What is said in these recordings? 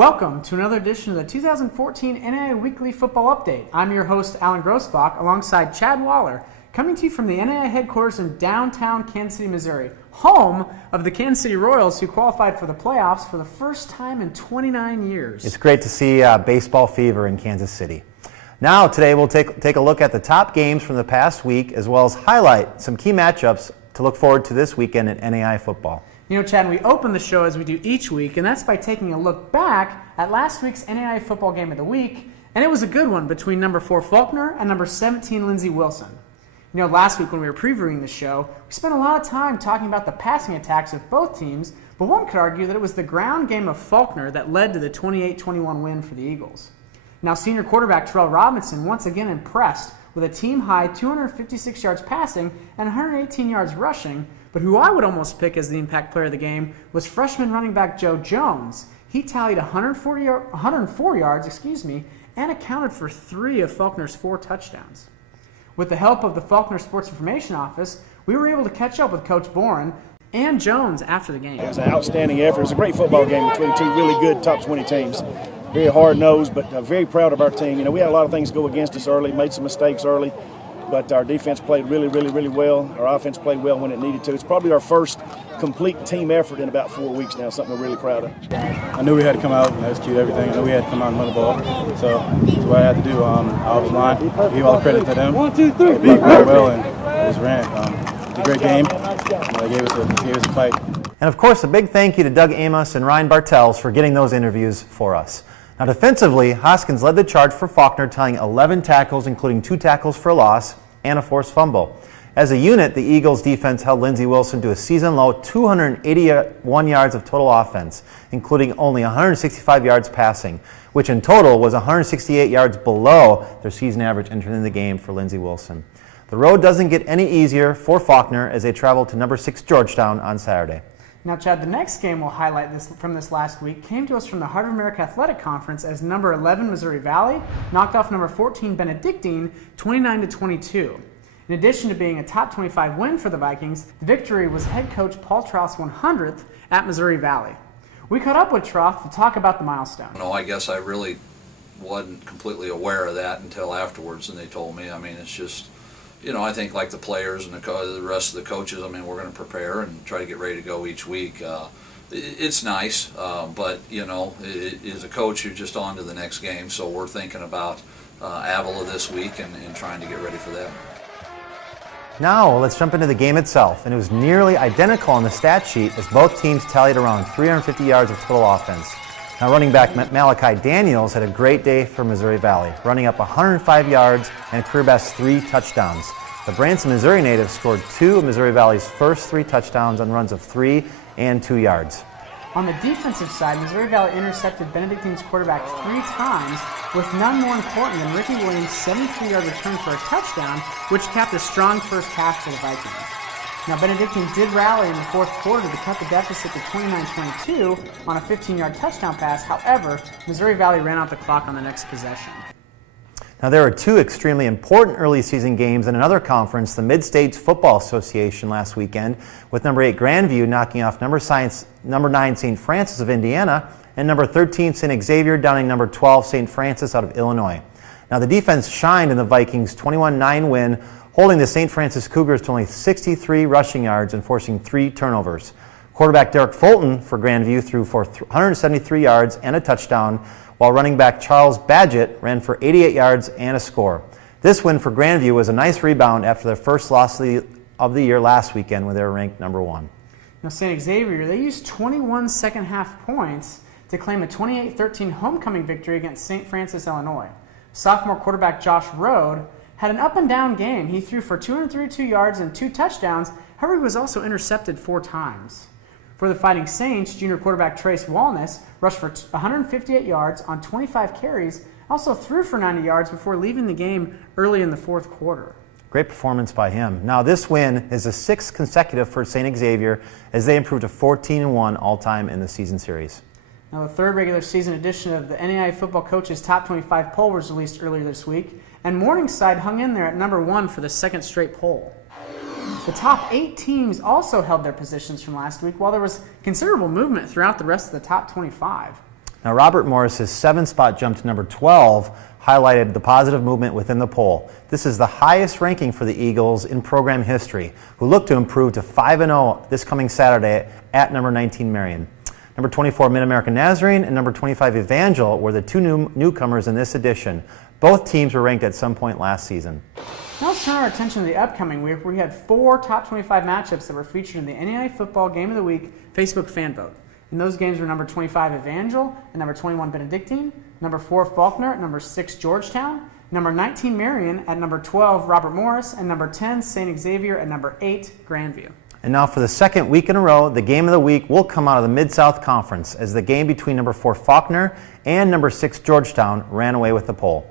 Welcome to another edition of the 2014 NAIA Weekly Football Update. I'm your host, Alan Grossbach, alongside Chad Waller, coming to you from the NAIA headquarters in downtown Kansas City, Missouri, home of the Kansas City Royals, who qualified for the playoffs for the first time in 29 years. It's great to see baseball fever in Kansas City. Now, today we'll take a look at the top games from the past week, as well as highlight some key matchups to look forward to this weekend in NAIA football. You know, Chad, we open the show as we do each week, and that's by taking a look back at last week's NAIA football game of the week, and it was a good one between number 4 Faulkner and number 17 Lindsey Wilson. You know, last week when we were previewing the show, we spent a lot of time talking about the passing attacks of both teams, but one could argue that it was the ground game of Faulkner that led to the 28-21 win for the Eagles. Now, senior quarterback Terrell Robinson once again impressed with a team-high 256 yards passing and 118 yards rushing, but who I would almost pick as the impact player of the game was freshman running back Joe Jones. He tallied 104 yards, and accounted for 3 of Faulkner's 4 touchdowns. With the help of the Faulkner Sports Information Office, we were able to catch up with Coach Boren and Jones after the game. It was an outstanding effort. It was a great football game between two really good top 20 teams. Very hard-nosed, but very proud of our team. You know, we had a lot of things go against us early, made some mistakes early, but our defense played really well. Our offense played well when it needed to. It's probably our first complete team effort in about 4 weeks now, something we're really proud of. I knew we had to come out and execute everything. I knew we had to come out and run the ball. So that's what I had to do. I was line. Give all the credit to them. 1, 2, 3. They played very well and just ran. It was a great game. They gave us a fight. And of course, a big thank you to Doug Amos and Ryan Bartels for getting those interviews for us. Now defensively, Hoskins led the charge for Faulkner, tying 11 tackles, including 2 tackles for a loss and a forced fumble. As a unit, the Eagles defense held Lindsey Wilson to a season-low 281 yards of total offense, including only 165 yards passing, which in total was 168 yards below their season average entering the game for Lindsey Wilson. The road doesn't get any easier for Faulkner as they travel to number 6 Georgetown on Saturday. Now, Chad, the next game we'll highlight from this last week came to us from the Heart of America Athletic Conference as number 11 Missouri Valley knocked off number 14 Benedictine 29-22. In addition to being a top 25 win for the Vikings, the victory was head coach Paul Trough's 100th at Missouri Valley. We caught up with Trough to talk about the milestone. No, I guess I really wasn't completely aware of that until afterwards, and they told me. I mean, it's just, you know, I think like the players and the rest of the coaches, I mean, we're going to prepare and try to get ready to go each week. It's nice, but, you know, as a coach, you're just on to the next game, so we're thinking about Avila this week and trying to get ready for that. Now let's jump into the game itself, and it was nearly identical on the stat sheet as both teams tallied around 350 yards of total offense. Now running back Malachi Daniels had a great day for Missouri Valley, running up 105 yards and a career best 3 touchdowns. The Branson, Missouri native scored 2 of Missouri Valley's first 3 touchdowns on runs of 3 and 2 yards. On the defensive side, Missouri Valley intercepted Benedictine's quarterback 3 times, with none more important than Ricky Williams' 73-yard return for a touchdown, which capped a strong first half for the Vikings. Now, Benedictine did rally in the fourth quarter to cut the deficit to 29-22 on a 15-yard touchdown pass. However, Missouri Valley ran out the clock on the next possession. Now there were 2 extremely important early season games in another conference, the Mid-States Football Association last weekend, with number 8 Grandview knocking off number 9 St. Francis of Indiana and number 13 St. Xavier downing number 12 St. Francis out of Illinois. Now the defense shined in the Vikings' 21-9 win, holding the St. Francis Cougars to only 63 rushing yards and forcing 3 turnovers. Quarterback Derek Fulton for Grandview threw for 173 yards and a touchdown, while running back Charles Badgett ran for 88 yards and a score. This win for Grandview was a nice rebound after their first loss of the year last weekend when they were ranked number 1. Now, St. Xavier, they used 21 second-half points to claim a 28-13 homecoming victory against St. Francis, Illinois. Sophomore quarterback Josh Rode had an up-and-down game. He threw for 232 yards and 2 touchdowns. However, he was also intercepted 4 times. For the Fighting Saints, junior quarterback Trace Walness rushed for 158 yards on 25 carries, also threw for 90 yards before leaving the game early in the fourth quarter. Great performance by him. Now this win is the 6th consecutive for St. Xavier as they improved to 14-1 all-time in the season series. Now the 3rd regular season edition of the NAIA Football Coaches Top 25 poll was released earlier this week, and Morningside hung in there at number 1 for the 2nd straight poll. The top 8 teams also held their positions from last week, while there was considerable movement throughout the rest of the top 25. Now, Robert Morris's 7-spot jump to number 12 highlighted the positive movement within the poll. This is the highest ranking for the Eagles in program history, who look to improve to 5-0 this coming Saturday at number 19 Marion. Number 24 Mid-American Nazarene and number 25 Evangel were the two newcomers in this edition. Both teams were ranked at some point last season. Now let's turn our attention to the upcoming week, where we had 4 top 25 matchups that were featured in the NAIA Football Game of the Week Facebook fan vote. And those games were number 25 Evangel and number 21 Benedictine, number 4 Faulkner, number 6 Georgetown, number 19 Marion at number 12 Robert Morris, and number 10 St. Xavier at number 8 Grandview. And now for the second week in a row, the game of the week will come out of the Mid-South Conference, as the game between number 4 Faulkner and number 6 Georgetown ran away with the poll.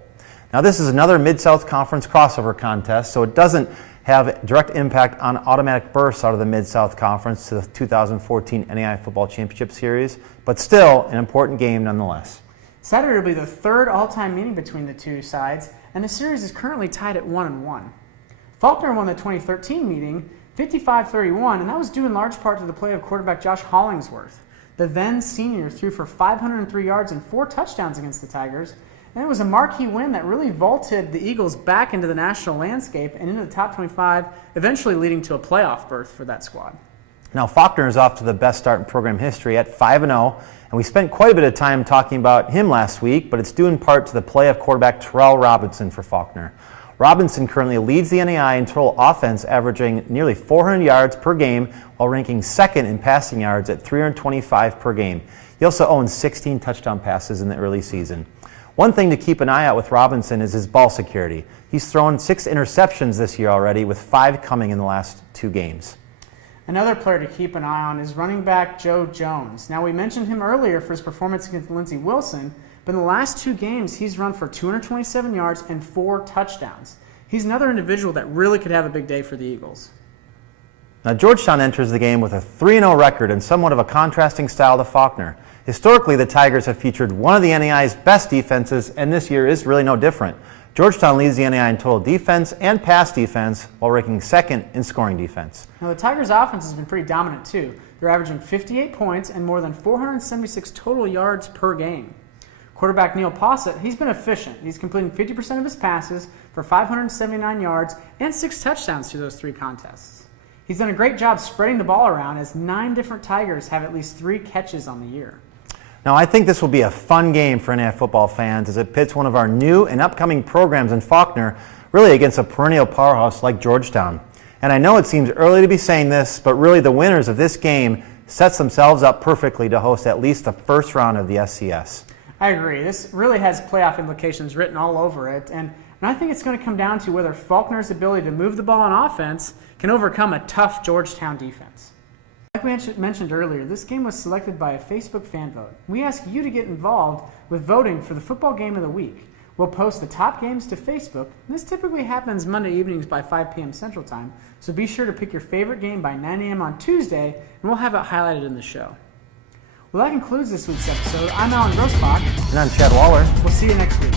Now this is another Mid-South Conference crossover contest, so it doesn't have direct impact on automatic berths out of the Mid-South Conference to the 2014 NAIA Football Championship Series, but still an important game nonetheless. Saturday will be the third all-time meeting between the two sides, and the series is currently tied at 1-1. Faulkner won the 2013 meeting 55-31, and that was due in large part to the play of quarterback Josh Hollingsworth. The then senior threw for 503 yards and 4 touchdowns against the Tigers, and it was a marquee win that really vaulted the Eagles back into the national landscape and into the top 25, eventually leading to a playoff berth for that squad. Now Faulkner is off to the best start in program history at 5-0, and we spent quite a bit of time talking about him last week, but it's due in part to the play of quarterback Terrell Robinson for Faulkner. Robinson currently leads the NAIA in total offense, averaging nearly 400 yards per game while ranking second in passing yards at 325 per game. He also owns 16 touchdown passes in the early season. One thing to keep an eye out with Robinson is his ball security. He's thrown 6 interceptions this year already, with 5 coming in the last 2 games. Another player to keep an eye on is running back Joe Jones. Now, we mentioned him earlier for his performance against Lindsey Wilson, but in the last 2 games, he's run for 227 yards and 4 touchdowns. He's another individual that really could have a big day for the Eagles. Now, Georgetown enters the game with a 3-0 record and somewhat of a contrasting style to Faulkner. Historically, the Tigers have featured one of the NAIA's best defenses, and this year is really no different. Georgetown leads the NAIA in total defense and pass defense, while ranking second in scoring defense. Now, the Tigers' offense has been pretty dominant, too. They're averaging 58 points and more than 476 total yards per game. Quarterback Neil Posset, he's been efficient. He's completing 50% of his passes for 579 yards and 6 touchdowns through those 3 contests. He's done a great job spreading the ball around, as 9 different Tigers have at least 3 catches on the year. Now, I think this will be a fun game for NAIA football fans, as it pits one of our new and upcoming programs in Faulkner really against a perennial powerhouse like Georgetown. And I know it seems early to be saying this, but really the winners of this game sets themselves up perfectly to host at least the first round of the SCS. I agree. This really has playoff implications written all over it, and I think it's going to come down to whether Faulkner's ability to move the ball on offense can overcome a tough Georgetown defense. Like we mentioned earlier, this game was selected by a Facebook fan vote. We ask you to get involved with voting for the football game of the week. We'll post the top games to Facebook, and this typically happens Monday evenings by 5 p.m. Central Time, so be sure to pick your favorite game by 9 a.m. on Tuesday, and we'll have it highlighted in the show. Well, that concludes this week's episode. I'm Alan Grossbach. And I'm Chad Waller. We'll see you next week.